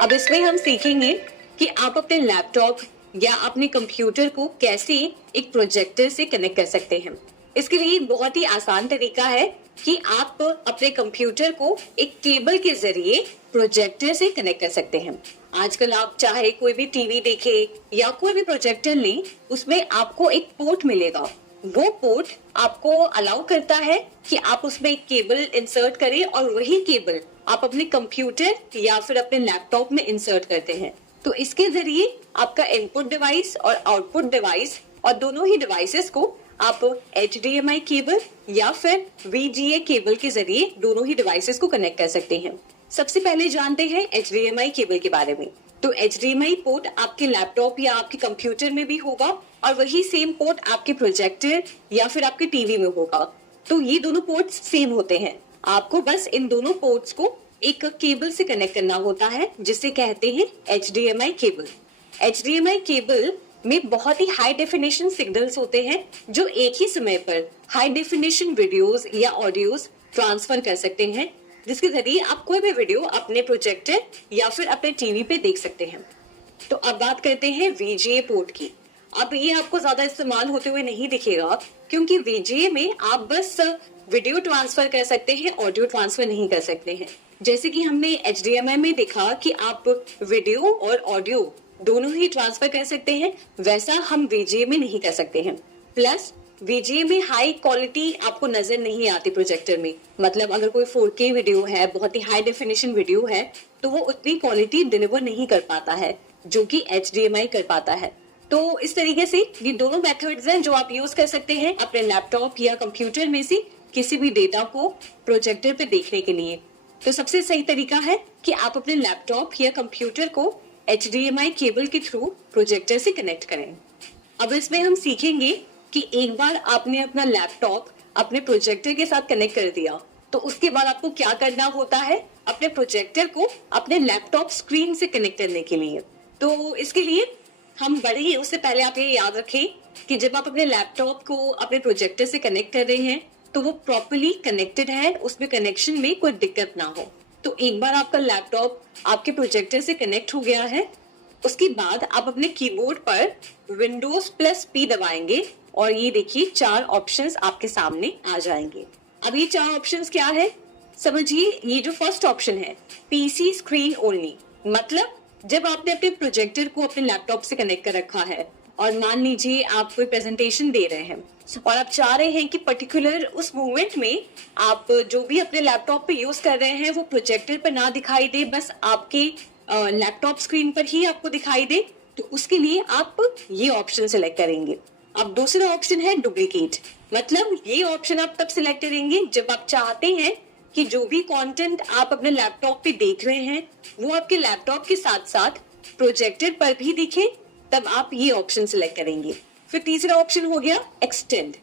अब इसमें हम सीखेंगे कि आप अपने लैपटॉप या अपने कंप्यूटर को कैसे एक प्रोजेक्टर से कनेक्ट कर सकते हैं। इसके लिए बहुत ही आसान तरीका है कि आप अपने कंप्यूटर को एक केबल के जरिए प्रोजेक्टर से कनेक्ट कर सकते हैं। आजकल आप चाहे कोई भी टीवी देखे या कोई भी प्रोजेक्टर लें, उसमें आपको एक पोर्ट मिलेगा। वो पोर्ट आपको अलाउ करता है कि आप उसमें एक केबल इंसर्ट करें और वही केबल आप अपने कंप्यूटर या फिर अपने लैपटॉप में इंसर्ट करते हैं। तो इसके जरिए आपका इनपुट डिवाइस और आउटपुट डिवाइस और दोनों ही डिवाइसेस को आप HDMI केबल या फिर VGA केबल के जरिए दोनों ही डिवाइसेस को कनेक्ट कर सकते हैं। सबसे पहले जानते हैं HDMI केबल के बारे में। तो HDMI पोर्ट आपके लैपटॉप या आपके कंप्यूटर में भी होगा और वही सेम पोर्ट आपके प्रोजेक्टर या फिर आपके टीवी में होगा। तो ये दोनों पोर्ट्स सेम होते हैं। आपको बस इन दोनों पोर्ट्स को एक केबल से कनेक्ट करना होता है, जिसे कहते हैं HDMI केबल। HDMI केबल में बहुत ही हाई डेफिनेशन सिग्नल्स होते हैं जो एक ही समय पर हाई डेफिनेशन वीडियोस या ऑडियोस ट्रांसफर कर सकते हैं, जिसके जरिए आप कोई भी वीडियो अपने प्रोजेक्टर या फिर अपने टीवी पे देख सकते हैं। तो अब बात करते हैं VGA पोर्ट की। अब ये आपको ज्यादा इस्तेमाल होते हुए नहीं दिखेगा, क्योंकि VGA में आप बस वीडियो ट्रांसफर कर सकते हैं, ऑडियो ट्रांसफर नहीं कर सकते हैं। जैसे कि हमने HDMI में देखा कि आप वीडियो और ऑडियो दोनों ही ट्रांसफर कर सकते हैं, वैसा हम VGA में नहीं कर सकते हैं। प्लस VGA में हाई क्वालिटी आपको नजर नहीं आती प्रोजेक्टर में। मतलब अगर कोई 4K वीडियो है, बहुत ही हाई डेफिनेशन वीडियो है, तो वो उतनी क्वालिटी डिलीवर नहीं कर पाता है जो कि HDMI कर पाता है। तो इस तरीके से ये दोनों मेथड्स हैं जो आप यूज कर सकते हैं अपने लैपटॉप या कंप्यूटर में से किसी भी डेटा को प्रोजेक्टर पे देखने के लिए। तो सबसे सही तरीका है कि आप अपने लैपटॉप या कंप्यूटर को HDMI केबल के थ्रू प्रोजेक्टर से कनेक्ट करें। अब इसमें हम सीखेंगे कि एक बार आपने अपना लैपटॉप अपने प्रोजेक्टर के साथ कनेक्ट कर दिया, तो उसके बाद आपको क्या करना होता है अपने प्रोजेक्टर को अपने लैपटॉप स्क्रीन से कनेक्ट करने के लिए। तो इसके लिए हम बढ़े उससे पहले आप ये याद रखें कि जब आप अपने लैपटॉप को अपने प्रोजेक्टर से कनेक्ट कर रहे हैं तो वो प्रॉपर्ली कनेक्टेड है, उसमें कनेक्शन में कोई दिक्कत ना हो। तो एक बार आपका लैपटॉप आपके प्रोजेक्टर से कनेक्ट हो गया है, उसके बाद आप अपने कीबोर्ड पर Windows+P दबाएंगे और ये देखिए 4 ऑप्शंस आपके सामने आ जाएंगे। अब ये 4 ऑप्शंस क्या है समझिए। ये जो फर्स्ट ऑप्शन है PC स्क्रीन ओनली, मतलब जब आपने अपने प्रोजेक्टर को अपने लैपटॉप से कनेक्ट कर रखा है और मान लीजिए आप कोई प्रेजेंटेशन दे रहे हैं और आप चाह रहे हैं कि पर्टिकुलर उस मूवमेंट में आप जो भी अपने लैपटॉप पे यूज कर रहे हैं वो प्रोजेक्टर पर ना दिखाई दे, बस आपके लैपटॉप स्क्रीन पर ही आपको दिखाई दे, तो उसके लिए आप ये ऑप्शन सिलेक्ट करेंगे। अब दूसरा ऑप्शन है डुप्लीकेट, मतलब ये ऑप्शन आप तब सिलेक्ट करेंगे जब आप चाहते हैं कि जो भी कंटेंट आप अपने लैपटॉप पे देख रहे हैं वो आपके लैपटॉप के साथ साथ प्रोजेक्टर पर भी दिखे, तब आप ये ऑप्शन सिलेक्ट करेंगे। फिर तीसरा ऑप्शन हो गया एक्सटेंड।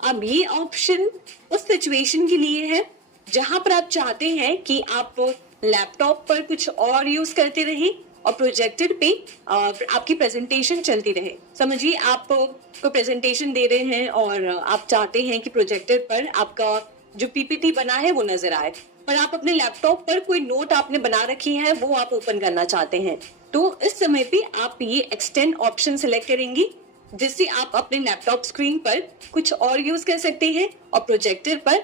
अब ये ऑप्शन उस सिचुएशन के लिए है जहां पर आप चाहते हैं कि आप लैपटॉप पर कुछ और यूज करते रहें और प्रोजेक्टर पे आपकी प्रेजेंटेशन चलती रहे। समझिए आप कोई प्रेजेंटेशन दे रहे हैं और आप चाहते हैं कि प्रोजेक्टर पर आपका जो PPT बना है वो नजर आए, पर आप अपने लैपटॉप पर कोई नोट आपने बना रखी है वो आप ओपन करना चाहते हैं, तो इस समय पे आप ये एक्सटेंड ऑप्शन सिलेक्ट करेंगे, जिससे आप अपने लैपटॉप स्क्रीन पर कुछ और यूज कर सकते हैं और प्रोजेक्टर पर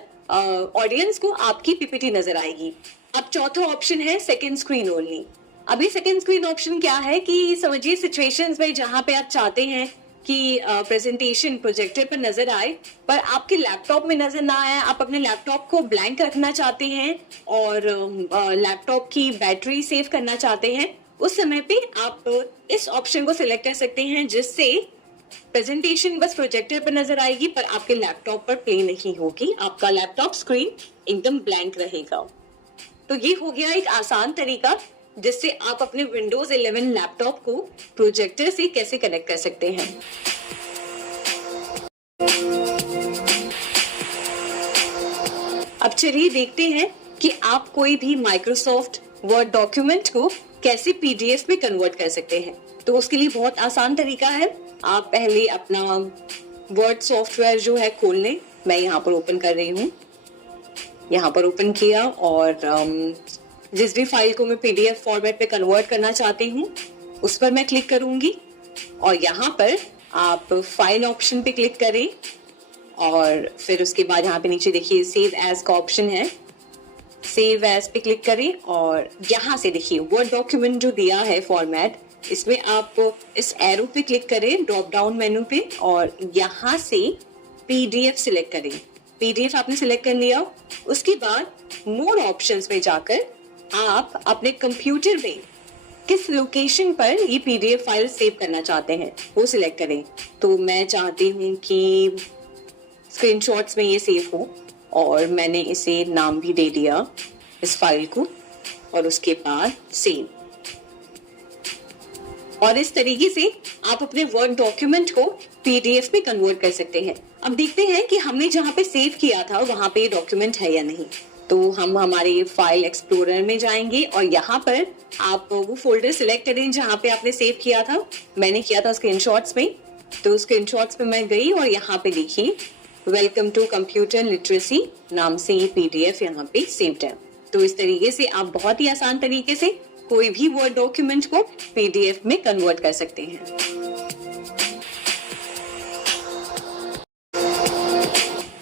ऑडियंस को आपकी PPT नजर आएगी। अब चौथा ऑप्शन है सेकेंड स्क्रीन ओनली। अभी सेकेंड स्क्रीन ऑप्शन क्या है कि समझिए सिचुएशंस में जहां पे आप चाहते हैं कि प्रेजेंटेशन प्रोजेक्टर पर नजर आए पर आपके लैपटॉप में नजर ना आए, आप अपने लैपटॉप को ब्लैंक रखना चाहते हैं और लैपटॉप की बैटरी सेव करना चाहते हैं, उस समय पे आप इस ऑप्शन को सिलेक्ट कर सकते हैं, जिससे प्रेजेंटेशन बस प्रोजेक्टर पर नजर आएगी पर आपके लैपटॉप पर प्ले नहीं होगी, आपका लैपटॉप स्क्रीन एकदम ब्लैंक रहेगा। तो ये हो गया एक आसान तरीका जिससे आप अपने Windows 11 लैपटॉप को प्रोजेक्टर से कैसे कनेक्ट कर सकते हैं। अब चलिए देखते हैं कि आप कोई भी माइक्रोसॉफ्ट वर्ड डॉक्यूमेंट को कैसे PDF में कन्वर्ट कर सकते हैं। तो उसके लिए बहुत आसान तरीका है, आप पहले अपना वर्ड सॉफ्टवेयर जो है खोल लें मैं यहाँ पर ओपन कर रही हूँ। यहाँ पर ओपन किया और जिस भी फाइल को मैं PDF फॉर्मेट पे कन्वर्ट करना चाहती हूँ उस पर मैं क्लिक करूंगी और यहाँ पर आप फाइल ऑप्शन पे क्लिक करें और फिर उसके बाद यहाँ पे नीचे देखिए सेव एज का ऑप्शन है, सेव एज पे क्लिक करें और यहाँ से देखिए वर्ड डॉक्यूमेंट जो दिया है फॉर्मेट, इसमें आप इस एरो पे क्लिक करें ड्रॉप डाउन मेनू पे और यहाँ से PDF सिलेक्ट करें। PDF आपने सिलेक्ट कर लिया, उसके बाद मोर ऑप्शंस में जाकर आप अपने कंप्यूटर में किस लोकेशन पर ये PDF फाइल सेव करना चाहते हैं वो सिलेक्ट करें। तो मैं चाहती हूँ कि स्क्रीनशॉट्स में ये सेव हो और मैंने इसे नाम भी दे दिया इस फाइल को और उसके बाद सेव। और इस तरीके से आप अपने वर्ड डॉक्यूमेंट को PDF में कन्वर्ट कर सकते हैं। अब देखते हैं कि हमने जहाँ पे सेव किया था वहां पे डॉक्यूमेंट है या नहीं। तो हम हमारे फाइल एक्सप्लोरर में जाएंगे और यहाँ पर आप वो फोल्डर सिलेक्ट करें जहाँ पे आपने सेव किया था। मैंने किया था स्क्रीनशॉट्स में, तो स्क्रीनशॉट्स में मैं गई और यहाँ पे देखिए वेलकम टू कंप्यूटर लिटरेसी नाम से ये PDF यहाँ पे सेव्ड है। तो इस तरीके से आप बहुत ही आसान तरीके से कोई भी वर्ड डॉक्यूमेंट को PDF में कन्वर्ट कर सकते हैं।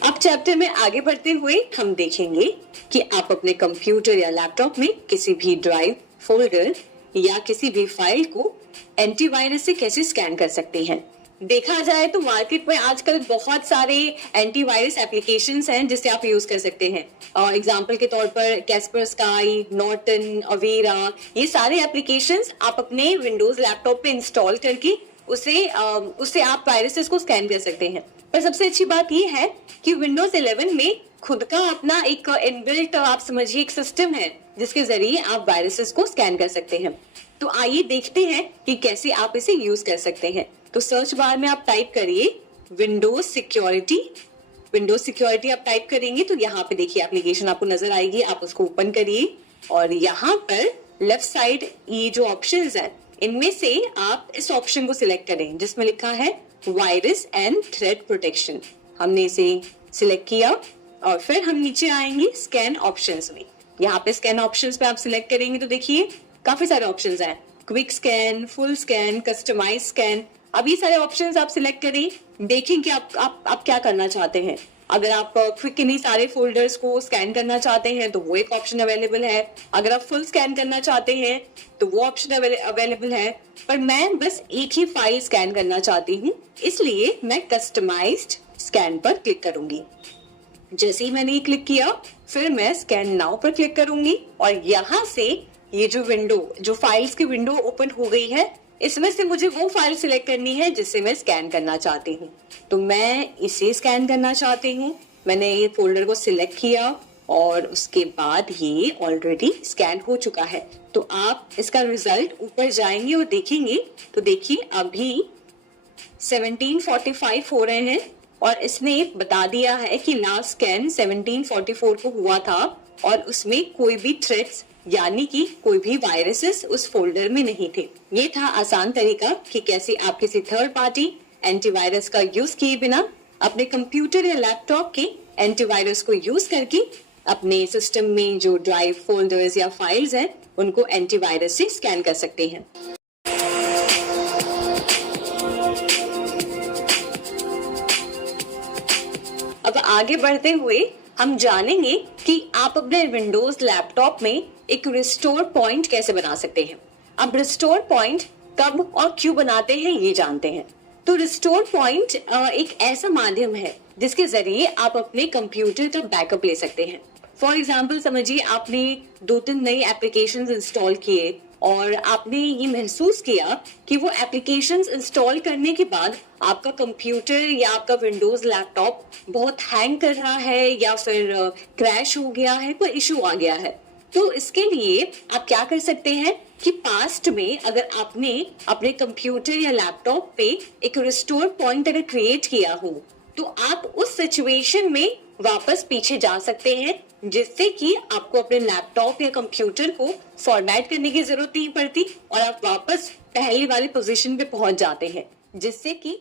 अब चैप्टर में आगे बढ़ते हुए हम देखेंगे कि आप अपने कंप्यूटर या लैपटॉप में किसी भी ड्राइव, फोल्डर या किसी भी फाइल को एंटीवायरस से कैसे स्कैन कर सकते हैं। देखा जाए तो मार्केट में आजकल बहुत सारे एंटीवायरस एप्लीकेशंस हैं जिससे आप यूज कर सकते हैं। एग्जांपल के तौर पर कैस्परस्काई, नॉर्टन, अवेरा, ये सारे एप्लीकेशंस आप अपने विंडोज लैपटॉप पे इंस्टॉल करके उससे आप वायरसेस को स्कैन कर सकते हैं। पर सबसे अच्छी बात ये है कि विंडोज 11 में खुद का अपना एक इनबिल्ट आप समझिए एक सिस्टम है जिसके जरिए आप वायरसेस को स्कैन कर सकते हैं। तो आइए देखते हैं कि कैसे आप इसे यूज कर सकते हैं। तो सर्च बार में आप टाइप करिए विंडोज सिक्योरिटी। विंडोज सिक्योरिटी आप टाइप करेंगे तो यहाँ पे देखिए एप्लीकेशन आपको नजर आएगी, आप उसको ओपन करिए और यहाँ पर लेफ्ट साइड ये जो ऑप्शंस हैं इनमें से आप इस ऑप्शन को सिलेक्ट करें जिसमें लिखा है वायरस एंड थ्रेट प्रोटेक्शन। हमने इसे सिलेक्ट किया और फिर हम नीचे आएंगे स्कैन ऑप्शंस में। यहाँ पे स्कैन ऑप्शंस पे आप सिलेक्ट करेंगे तो देखिए काफी सारे ऑप्शंस हैं, quick scan, full scan, customize scan. अब ये सारे ऑप्शंस आप सिलेक्ट करें, देखें कि आप क्या करना चाहते हैं। अगर आप क्विकली सारे फोल्डर्स को स्कैन करना चाहते हैं तो वो एक ऑप्शन अवेलेबल है। अगर आप फुल स्कैन करना चाहते हैं तो वो ऑप्शन अवेलेबल है। पर मैं बस एक ही फाइल स्कैन करना चाहती हूँ, इसलिए मैं कस्टमाइज्ड स्कैन पर क्लिक करूंगी। जैसे ही मैंने ये क्लिक किया फिर मैं स्कैन नाउ पर क्लिक करूंगी और यहाँ से ये जो फाइल्स की विंडो ओपन हो गई है इसमें से मुझे वो फाइल सिलेक्ट करनी है जिसे मैं स्कैन करना चाहती हूँ। तो मैं इसे स्कैन करना चाहती हूँ। मैंने ये फोल्डर को सिलेक्ट किया और उसके बाद ये ऑलरेडी स्कैन हो चुका है। तो आप इसका रिजल्ट ऊपर जाएंगे और देखेंगे तो देखिए अभी 1745 हो रहे हैं और इसने बता दिया है कि लास्ट स्कैन 1744 को हुआ था और उसमें कोई भी थ्रेट्स यानी कि कोई भी वायरसेस उस फोल्डर में नहीं थे। ये था आसान तरीका कि कैसे आप किसी थर्ड पार्टी एंटीवायरस का यूज किए बिना अपने कंप्यूटर या लैपटॉप के एंटीवायरस को यूज करके अपने सिस्टम में जो ड्राइव, फोल्डर्स या फाइल्स हैं उनको एंटीवायरस से स्कैन कर सकते हैं। अब आगे बढ़ते हुए हम जानेंगे कि आप अपने विंडोज लैपटॉप में एक रिस्टोर पॉइंट कैसे बना सकते हैं। अब रिस्टोर पॉइंट कब और क्यों बनाते हैं ये जानते हैं। तो रिस्टोर पॉइंट एक ऐसा माध्यम है जिसके जरिए आप अपने कंप्यूटर का बैकअप ले सकते हैं। फॉर एग्जाम्पल समझिए आपने 2-3 नई एप्लीकेशंस इंस्टॉल किए और आपने ये महसूस किया कि वो एप्लीकेशंस इंस्टॉल करने के बाद आपका कंप्यूटर या आपका विंडोज लैपटॉप बहुत हैंग कर रहा है या फिर क्रैश हो गया है, कोई इशू आ गया है। तो इसके लिए आप क्या कर सकते हैं कि पास्ट में अगर आपने अपने कंप्यूटर या लैपटॉप पे एक रिस्टोर पॉइंट अगर क्रिएट किया हो तो आप उस सिचुएशन में वापस पीछे जा सकते हैं जिससे कि आपको अपने लैपटॉप या कंप्यूटर को फॉर्मेट करने की जरूरत नहीं पड़ती और आप वापस पहले वाली पोजीशन पे पहुंच जाते हैं जिससे कि